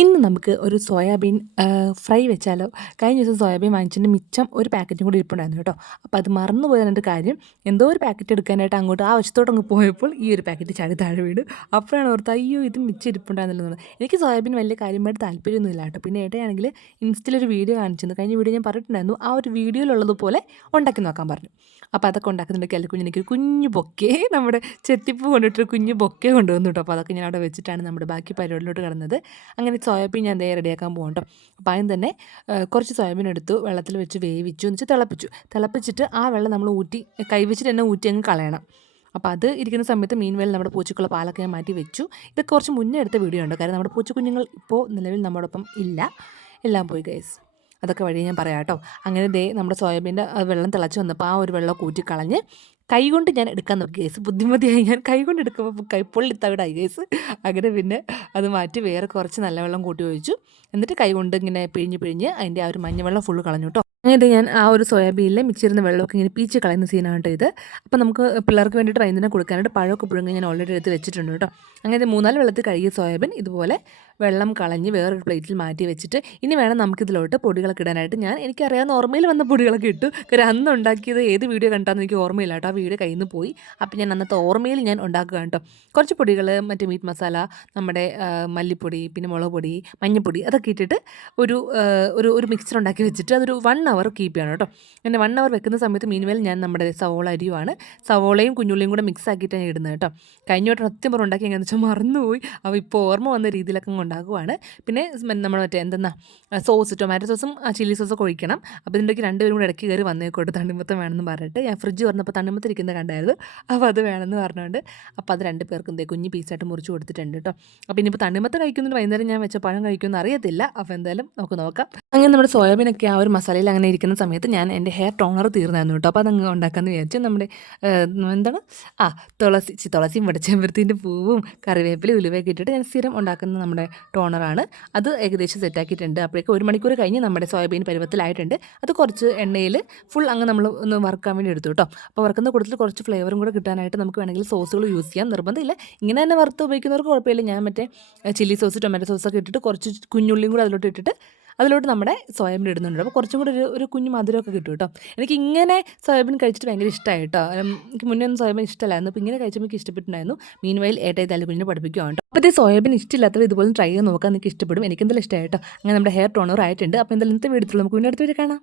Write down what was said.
ഇന്ന് നമുക്ക് ഒരു സോയാബീൻ ഫ്രൈ വെച്ചാലോ? കഴിഞ്ഞ ദിവസം സോയാബീൻ വാങ്ങിച്ചതിന്റെ മിച്ചം ഒരു പാക്കറ്റും കൂടി ഇരിപ്പുണ്ടായിരുന്നു കേട്ടോ. അപ്പോൾ അത് മറന്നു പോയതിന്റെ കാര്യം എന്തോ ഒരു പാക്കറ്റ് എടുക്കാനായിട്ട് അങ്ങോട്ട് ആ വശത്തോട്ട് അങ്ങ് പോയപ്പോൾ ഈ ഒരു പാക്കറ്റ് ചാടി താഴെ വീട് അപ്പോഴാണ് ഓർത്ത് അയ്യോ ഇത് മിച്ചം ഇരിപ്പുണ്ടായിരുന്നു എനിക്ക് സോയാബീൻ വലിയ കാര്യമായിട്ട് താല്പര്യമൊന്നുമില്ല കേട്ടോ. പിന്നെ ഏട്ടയാണെങ്കിൽ ഇൻസ്റ്റയിലൊരു വീഡിയോ കാണിച്ചിരുന്നു. കഴിഞ്ഞ വീഡിയോ ഞാൻ പറഞ്ഞിട്ടുണ്ടായിരുന്നു. ആ ഒരു വീഡിയോയിലുള്ളതുപോലെ ഉണ്ടാക്കി നോക്കാൻ പറഞ്ഞു. അപ്പോൾ അതൊക്കെ ഉണ്ടാക്കുന്നുണ്ടെങ്കിൽ അതിൽ കുഞ്ഞിന് എനിക്കൊരു കുഞ്ഞു ബൊക്കെ നമ്മുടെ ചെത്തിപ്പ് കൊണ്ടിട്ടൊരു കുഞ്ഞു ബൊക്കെ കൊണ്ടുവന്നു കേട്ടോ. അപ്പോൾ അതൊക്കെ ഞാൻ അവിടെ വെച്ചിട്ടാണ് നമ്മുടെ ബാക്കി പരിപാടിയിലോട്ട് കിടന്നത്. അങ്ങനെ സോയാബീൻ ഞാൻ ദേ റെഡിയാക്കാൻ പോകും കേട്ടോ അപ്പോൾ ആദ്യം തന്നെ കുറച്ച് സോയാബീൻ എടുത്തു വെള്ളത്തിൽ വെച്ച് വേവിച്ചു എന്ന് വെച്ചാൽ തിളപ്പിച്ചു. തിളപ്പിച്ചിട്ട് ആ വെള്ളം നമ്മൾ ഊറ്റി കൈവച്ചിട്ട് തന്നെ ഊറ്റി അങ്ങ് കളയണം. അപ്പോൾ അത് ഇരിക്കുന്ന സമയത്ത് മീൻവേൽ നമ്മുടെ പൂച്ചക്കുള്ള പാലൊക്കെ ഞാൻ മാറ്റി വെച്ചു. ഇതൊക്കെ കുറച്ച് മുന്നേ എടുത്ത വീഡിയോ ഉണ്ട് കാരണം നമ്മുടെ പൂച്ചക്കുഞ്ഞുങ്ങൾ ഇപ്പോൾ നിലവിൽ നമ്മോടൊപ്പം ഇല്ല. എല്ലാം പോയി ഗൈസ് അതൊക്കെ വഴി ഞാൻ പറയാം കേട്ടോ. അങ്ങനെ ദേ നമ്മുടെ സോയാബീന്റെ വെള്ളം തിളച്ച് വന്നപ്പോൾ ആ ഒരു വെള്ളം കൂറ്റി കളഞ്ഞ് കൈകൊണ്ട് ഞാൻ എടുക്കാൻ നോക്കി കേസ് ബുദ്ധിമതിയായി ഞാൻ കൈകൊണ്ട് എടുക്കുമ്പോൾ കൈ തവിടായി കേസ് അങ്ങനെ പിന്നെ അത് മാറ്റി വേറെ കുറച്ച് നല്ല വെള്ളം കൂട്ടി ഒഴിച്ചു. എന്നിട്ട് കൈകൊണ്ട് ഇങ്ങനെ പിഴിഞ്ഞ് പിഴിഞ്ഞ് അതിന്റെ ആ ഒരു മഞ്ഞവെള്ളം ഫുള്ള് കളഞ്ഞു കേട്ടോ. അങ്ങനെ ഞാൻ ആ ഒരു സോയാബീനിലെ മിച്ചിരുന്ന വെള്ളമൊക്കെ ഇങ്ങനെ പീച്ച് കളയുന്ന സീനാണ് ഇത്. അപ്പോൾ നമുക്ക് പിള്ളേർക്ക് വേണ്ടിയിട്ട് വൈകുന്നേരം കൊടുക്കാനായിട്ട് പഴമൊക്കെ പുഴുങ്ങി ഞാൻ ഓൾറെഡി എടുത്ത് വെച്ചിട്ടുണ്ട് കേട്ടോ. അങ്ങനെ മൂന്നാൽ വെള്ളത്തിൽ കഴുകിയ സോയാബീൻ ഇതുപോലെ വെള്ളം കളഞ്ഞ് വേറൊരു പ്ലേറ്റിൽ മാറ്റി വെച്ചിട്ട് ഇനി വേണം നമുക്കിതിലോട്ട് പൊടികളൊക്കെ ഇടാനായിട്ട്. ഞാൻ എനിക്കറിയാവുന്ന ഓർമ്മയിൽ വന്ന പൊടികളൊക്കെ ഇട്ടു. കാര്യം അന്ന് ഉണ്ടാക്കിയത് ഏത് വീഡിയോ കണ്ടാന്ന് എനിക്ക് ഓർമ്മയില്ല കേട്ടോ. ആ വീഡിയോ കയ്യിൽ നിന്ന് പോയി. അപ്പം ഞാൻ അന്നത്തെ ഓർമ്മയിൽ ഞാൻ ഉണ്ടാക്കുക കേട്ടോ. കുറച്ച് പൊടികൾ മറ്റേ മീറ്റ് മസാല നമ്മുടെ മല്ലിപ്പൊടി പിന്നെ മുളക് പൊടി മഞ്ഞൾപ്പൊടി അതൊക്കെ ഇട്ടിട്ട് ഒരു ഒരു ഒരു മിക്സർ ഉണ്ടാക്കി വെച്ചിട്ട് അതൊരു വൺ അവർ കീപ്പ് ചെയ്യണം കേട്ടോ. അങ്ങനെ വൺ അവർ വെക്കുന്ന സമയത്ത് മീനുവേൽ ഞാൻ നമ്മുടെ സവോള അരിയുമാണ് സവോളയും കുഞ്ഞുള്ളിയും കൂടെ മിക്സ് ആക്കിയിട്ടാണ് ഇടുന്നത് കേട്ടോ. കഴിഞ്ഞ വട്ടം സത്യം പറഞ്ഞുണ്ടാക്കി എങ്ങനെയാണെന്ന് വെച്ചാൽ മറന്നുപോയി. അപ്പോൾ ഇപ്പോൾ ഓർമ്മ വന്ന രീതിയിലൊക്കെ ഉണ്ടാക്കുവാണ്. പിന്നെ നമ്മൾ മറ്റേ എന്തെന്നാ സോസ് ടൊമാറ്റോ സോസും ചില്ലി സോസൊക്കെ ഒഴിക്കണം. അപ്പോൾ ഇതിന്റെയൊക്കെ രണ്ടുപേരും കൂടെ ഇടയ്ക്ക് കയറി വന്നേക്കോട്ട് തണ്ണിമത്തം വേണമെന്ന് പറഞ്ഞിട്ട്. ഞാൻ ഫ്രിഡ്ജ് പറഞ്ഞപ്പോൾ തണ്ണിമത്തം ഇരിക്കുന്നത് കണ്ടായിരുന്നു. അപ്പോൾ അത് വേണമെന്ന് പറഞ്ഞുകൊണ്ട് അപ്പോൾ അത് രണ്ട് പേർക്കും എന്തേ കുഞ്ഞ് പീസായിട്ട് മുറിച്ച് കൊടുത്തിട്ടുണ്ട് കേട്ടോ അപ്പോൾ ഇനിയിപ്പോൾ തണ്ണിമത്തം കഴിക്കുന്നുണ്ട്. വൈകുന്നേരം ഞാൻ വെച്ച പഴം കഴിക്കുമെന്ന് അറിയത്തില്ല. അപ്പോൾ എന്തായാലും നമുക്ക് നോക്കാം. അങ്ങനെ നമ്മുടെ സോയാബീനൊക്കെ ആ ഒരു മസാലയിൽ അങ്ങനെ ഇരിക്കുന്ന സമയത്ത് ഞാൻ എന്റെ ഹെയർ ടോണർ തീർന്നായിരുന്നു കേട്ടോ അപ്പോൾ അതങ്ങ് ഉണ്ടാക്കാമെന്ന് വിചാരിച്ചു. നമ്മുടെ എന്താണ്? ആ തുളസി തുളസിയും വടച്ചെമ്പരത്തിന്റെ പൂവും കറിവേപ്പിലും ഉലുവയൊക്കെ ഇട്ടിട്ട് ഞാൻ സ്ഥിരം ഉണ്ടാക്കുന്ന നമ്മുടെ ടോണറാണ്. അത് ഏകദേശം സെറ്റാക്കിയിട്ടുണ്ട്. അപ്പോഴേക്കും ഒരു മണിക്കൂർ കഴിഞ്ഞ് നമ്മുടെ സോയാബീൻ പരുവത്തിലായിട്ടുണ്ട്. അത് കുറച്ച് എണ്ണയിൽ ഫുൾ അങ്ങ് നമ്മൾ ഒന്ന് വറുക്കാൻ വേണ്ടി എടുത്തു കേട്ടോ. അപ്പോൾ വറുക്കുന്ന കൂടുതൽ കുറച്ച് ഫ്ലേവറും കൂടെ കിട്ടാനായിട്ട് നമുക്ക് വേണമെങ്കിൽ സോസുകൾ യൂസ് ചെയ്യാം. നിർബന്ധമില്ല. ഇങ്ങനെ തന്നെ വറുത്ത് ഉപയോഗിക്കുന്നവർക്ക് കുഴപ്പമില്ല. ഞാൻ മറ്റേ ചില്ലി സോസ് ടൊമാറ്റോ സോസൊക്കെ ഇട്ടിട്ട് കുറച്ച് കുഞ്ഞുള്ളിയും കൂടെ അതിലോട്ട് ഇട്ടിട്ട് അതിലോട്ട് നമ്മുടെ സോയാബീൻ ഇടുന്നുണ്ട്. അപ്പോൾ കുറച്ചും കൂടി ഒരു ഒരു കുഞ്ഞു മധുരമൊക്കെ കിട്ടും കേട്ടോ. എനിക്ക് ഇങ്ങനെ സോയാബീൻ കഴിച്ചിട്ട് ഭയങ്കര ഇഷ്ടമായി കേട്ടോ. എനിക്ക് മുന്നേ ഒന്നും സോയാബീൻ ഇഷ്ടമല്ലായിരുന്നു. അപ്പോൾ ഇങ്ങനെ കഴിച്ചപ്പോൾ എനിക്ക് ഇഷ്ടപ്പെട്ടിട്ടുണ്ടായിരുന്നു. മീൻ വയൽ ഏട്ടായി കുഞ്ഞിനെ പഠിപ്പിക്കുകയാണ് കേട്ടോ. അപ്പോൾ ഇത് സോയാബീൻ ഇഷ്ടമില്ലാത്തവർ ഇതുപോലെ ട്രൈ ചെയ്ത് നോക്കാൻ എനിക്ക് ഇഷ്ടപ്പെടും. എനിക്ക് എന്തായാലും ഇഷ്ടമായി കേട്ടോ. അങ്ങനെ നമ്മുടെ ഹെയർ ടോണർ ആയിട്ടുണ്ട്. അപ്പോൾ എന്തായാലും ഇന്നത്തെ വീഡിയോ നമുക്ക് മുന്നേ അടുത്ത് കാണാം.